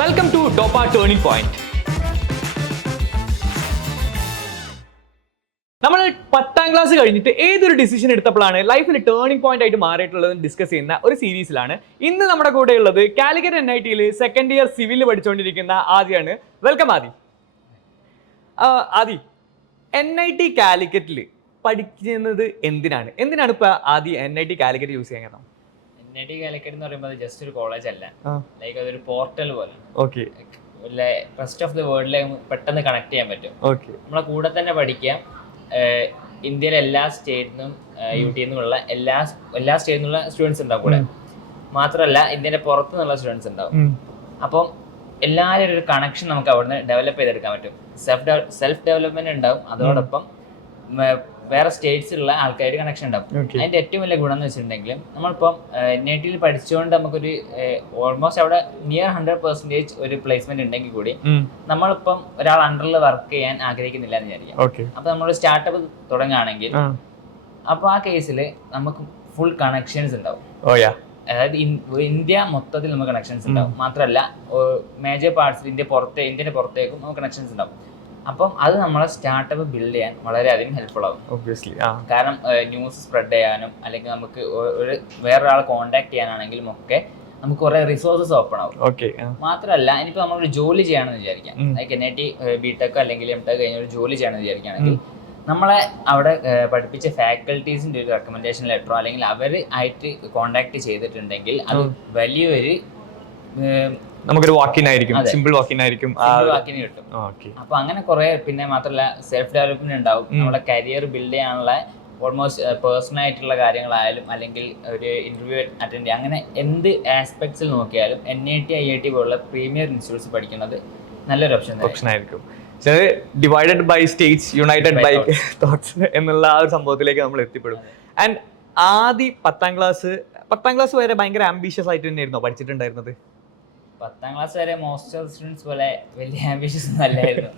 Welcome to Doppa turning point. നമ്മൾ 10ാം class കഴിഞ്ഞിട്ട് ഏതൊരു ഡിസിഷൻ എടുത്തപ്പോഴാണ് ലൈഫിൽ ടേണിംഗ് പോയിന്റ് ആയിട്ട് മാറിയിട്ടുള്ളത് ഡിസ്കസ് ചെയ്യുന്ന ഒരു സീരീസിലാണ് ഇന്ന് നമ്മുടെ കൂടെ ഉള്ളത്. Calicut NIT second year civil പഠിച്ചുകൊണ്ടിരിക്കുന്ന ആദിയാണ്. വെൽക്കം ആദി. ആദി, NIT കാലിക്കറ്റിൽ പഠിക്കുന്നത് എന്തിനാണ് ഇപ്പൊ ആദി NIT കാലിക്കറ്റ് യൂസ് ചെയ്യാൻ? NIT കാലിക്കറ്റ് എന്ന് പറയുമ്പോൾ ജസ്റ്റ് ഒരു കോളേജ് അല്ല, ലൈക്ക് അതൊരു പോർട്ടൽ പോലെ. റെസ്റ്റ് ഓഫ് ദി വേൾഡിലേക്ക് പെട്ടെന്ന് കണക്ട് ചെയ്യാൻ പറ്റും. നമ്മളെ കൂടെ തന്നെ പഠിക്കാം. ഇന്ത്യയിലെ എല്ലാ സ്റ്റേറ്റിനും UT നിന്നുള്ള എല്ലാ സ്റ്റേറ്റിൽ നിന്നുള്ള സ്റ്റുഡൻസ് ഉണ്ടാവും കൂടെ. മാത്രമല്ല ഇന്ത്യയുടെ പുറത്തു നിന്നുള്ള സ്റ്റുഡൻസ് ഉണ്ടാവും. അപ്പം എല്ലാവരും ഒരു കണക്ഷൻ നമുക്ക് അവിടുന്ന് ഡെവലപ്പ് ചെയ്തെടുക്കാൻ പറ്റും. സെൽഫ് ഡെവലപ്മെന്റ് ഉണ്ടാവും, അതോടൊപ്പം വേറെ സ്റ്റേറ്റ്സിലുള്ള ആൾക്കാരുടെ കണക്ഷൻ ഉണ്ടാവും. അതിന്റെ ഏറ്റവും വലിയ ഗുണം എന്ന് വെച്ചിട്ടുണ്ടെങ്കിൽ നമ്മളിപ്പം NIT പഠിച്ചുകൊണ്ട് നമുക്കൊരു ഓൾമോസ്റ്റ് അവിടെ നിയർ 100% ഒരു പ്ലേസ്മെന്റ് ഉണ്ടെങ്കിൽ കൂടി നമ്മളിപ്പം ഒരാൾ അണ്ടറിൽ വർക്ക് ചെയ്യാൻ ആഗ്രഹിക്കുന്നില്ല എന്ന് വിചാരിക്കാം. അപ്പൊ നമ്മൾ സ്റ്റാർട്ടപ്പ് തുടങ്ങുകയാണെങ്കിൽ അപ്പൊ ആ കേസിൽ നമുക്ക് ഫുൾ കണക്ഷൻസ് ഉണ്ടാവും. അതായത് ഇന്ത്യ മൊത്തത്തിൽ നമുക്ക് കണക്ഷൻസ് ഉണ്ടാവും. മാത്രമല്ല മേജർ പാർട്സിൽ ഇന്ത്യയുടെ പുറത്തേക്കും നമുക്ക് കണക്ഷൻസ് ഉണ്ടാവും. അപ്പം അത് നമ്മളെ സ്റ്റാർട്ടപ്പ് ബിൽഡ് ചെയ്യാൻ വളരെയധികം ഹെൽപ്ഫുൾ ആകും. കാരണം ന്യൂസ് സ്പ്രെഡ് ചെയ്യാനും അല്ലെങ്കിൽ നമുക്ക് വേറൊരാളെ കോൺടാക്ട് ചെയ്യാനാണെങ്കിലും ഒക്കെ നമുക്ക് കുറെ റിസോഴ്സസ് ഓപ്പൺ ആവും. മാത്രമല്ല ഇനിയിപ്പോൾ നമ്മളൊരു ജോലി ചെയ്യണമെന്ന് വിചാരിക്കാം, ലൈക്ക് NIT BTech അല്ലെങ്കിൽ MTech കഴിഞ്ഞ ഒരു ജോലി ചെയ്യണമെന്ന് വിചാരിക്കുകയാണെങ്കിൽ നമ്മളെ അവിടെ പഠിപ്പിച്ച ഫാക്കൽറ്റീസിന്റെ ഒരു റെക്കമെൻഡേഷൻ ലെറ്ററോ അല്ലെങ്കിൽ അവർ ആയിട്ട് കോൺടാക്ട് ചെയ്തിട്ടുണ്ടെങ്കിൽ അത് വലിയൊരു നമുക്കൊരു വാക്കിൻ ആയിരിക്കും, സിമ്പിൾ വാക്കിൻ ആയിരിക്കും, വാക്കിന് കിട്ടും. അപ്പൊ അങ്ങനെ കുറെ, പിന്നെ മാത്രമല്ല സെൽഫ് ഡെവലപ്മെന്റ് ഉണ്ടാവും. നമ്മുടെ കരിയർ ബിൽഡ് ചെയ്യാനുള്ള ഓൾമോസ്റ്റ് പേഴ്സണൽ ആയിട്ടുള്ള കാര്യങ്ങളായാലും അല്ലെങ്കിൽ ഒരു ഇന്റർവ്യൂ അറ്റൻഡ് ചെയ്യുക, അങ്ങനെ എന്ത് ആസ്പെക്ട്സിൽ നോക്കിയാലും NIT IIT പോലുള്ള പ്രീമിയർ ഇൻസ്റ്റിറ്റ്യൂട്ട്സ് പഠിക്കുന്നത് നല്ലൊരു ഓപ്ഷൻ ആയിരിക്കും. Divided by states, united by thoughts എന്നുള്ള ആ ഒരു സംഭവത്തിലേക്ക് നമ്മൾ എത്തിപ്പെടും. ആൻഡ് ആദ്യ 10ാം ക്ലാസ് വരെ ഭയങ്കര ആംബിഷ്യസ് ആയിട്ട് തന്നെയായിരുന്നോ പഠിച്ചിട്ടുണ്ടായിരുന്നത്? 10ാം ക്ലാസ് വരെ മോസ്റ്റ് ഓഫ് സ്റ്റുഡൻസ് പോലെ വലിയ ആംബിഷ്യസ് ഒന്നും അല്ലായിരുന്നു.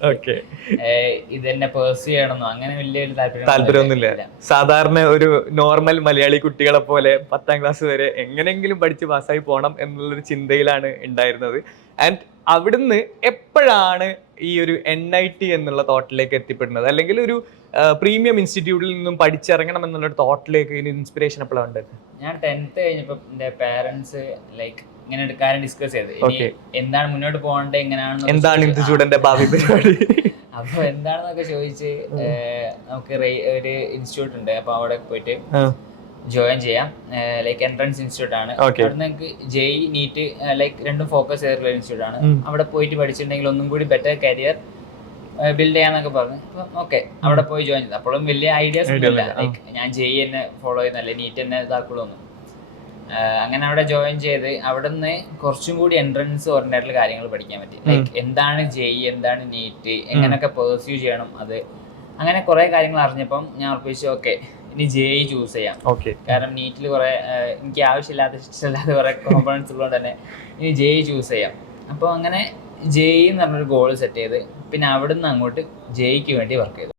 ഇത് തന്നെ പേഴ്സ്യൂ ചെയ്യണമെന്നോ അങ്ങനെ വലിയൊരു താല്പര്യമൊന്നുമില്ല. സാധാരണ ഒരു നോർമൽ മലയാളി കുട്ടികളെ പോലെ 10ാം ക്ലാസ് വരെ എങ്ങനെയെങ്കിലും പഠിച്ച് പാസ്സായി പോകണം എന്നുള്ളൊരു ചിന്തയിലാണ് ഉണ്ടായിരുന്നത്. ആൻഡ് അവിടുന്ന് എപ്പോഴാണ് ഈ ഒരു NIT എന്നുള്ള തോട്ടിലേക്ക് എത്തിപ്പെടുന്നത്, അല്ലെങ്കിൽ ഒരു പ്രീമിയം ഇൻസ്റ്റിറ്റ്യൂട്ടിൽ നിന്നും പഠിച്ചിറങ്ങണം എന്നുള്ള തോട്ടിലേക്ക് ഇൻസ്പിറേഷൻ എപ്പോഴാണ് ഉണ്ടായത്? ഞാൻ 10th കഴിഞ്ഞപ്പോൾ എൻ്റെ പാരന്റ്സ് ലൈക്ക് ഇങ്ങനെ ഒരു കാര്യം ഡിസ്കസ് ചെയ്ത് എന്താണ് മുന്നോട്ട് പോകേണ്ടത്, എന്താണ് ഇൻസ്റ്റിറ്റ്യൂട്ടിന്റെ ഭാവി പരിപാടി, അപ്പൊ എന്താണെന്നൊക്കെ ചോദിച്ച് നമുക്ക് ഒരു ഇൻസ്റ്റിറ്റ്യൂട്ട് ഉണ്ട്, അപ്പൊ അവിടെ പോയിട്ട് ജോയിൻ ചെയ്യാം. ലൈക്ക് എൻട്രൻസ് ഇൻസ്റ്റിറ്റ്യൂട്ട് ആണ്. അവിടെ നിങ്ങൾക്ക് JEE NEET ലൈക്ക് രണ്ടും ഫോക്കസ് ചെയ്തിട്ടുള്ള ഇൻസ്റ്റിറ്റ്യൂട്ട് ആണ്. അവിടെ പോയിട്ട് പഠിച്ചിട്ടുണ്ടെങ്കിൽ ഒന്നും കൂടി ബെറ്റർ കരിയർ ബിൽഡ് ചെയ്യാന്നൊക്കെ പറഞ്ഞു. ഓക്കെ, അവിടെ പോയി ജോയിൻ ചെയ്തു. അപ്പോഴും വലിയ ഐഡിയാസ് ഒന്നുമില്ല, ലൈക്ക് ഞാൻ JEE തന്നെ ഫോളോ ചെയ്യുന്നല്ലേ, NEET തന്നെ ഇതാക്കുള്ളൂ. അങ്ങനെ അവിടെ ജോയിൻ ചെയ്ത് അവിടെ നിന്ന് കുറച്ചും കൂടി എൻട്രൻസ് ഓറിയന്റഡ് കാര്യങ്ങൾ പഠിക്കാൻ പറ്റി. ലൈക്ക് എന്താണ് JEE, എന്താണ് NEET, എങ്ങനെയൊക്കെ പെർസ്യൂ ചെയ്യണം, അത് അങ്ങനെ കുറെ കാര്യങ്ങൾ അറിഞ്ഞപ്പം ഞാൻ ഉറപ്പിച്ചു ഓക്കെ ഇനി JEE ചൂസ് ചെയ്യാം. കാരണം NEET കുറെ എനിക്ക് ഇഷ്ടമില്ലാത്ത കുറെ കോമ്പണൻസ് ഉള്ളതുകൊണ്ട് തന്നെ ഇനി JEE ചൂസ് ചെയ്യാം. അപ്പോൾ അങ്ങനെ JEE എന്ന് പറഞ്ഞൊരു ഗോൾ സെറ്റ് ചെയ്ത് പിന്നെ അവിടെ നിന്ന് അങ്ങോട്ട് JEEക്ക് വേണ്ടി വർക്ക് ചെയ്തു.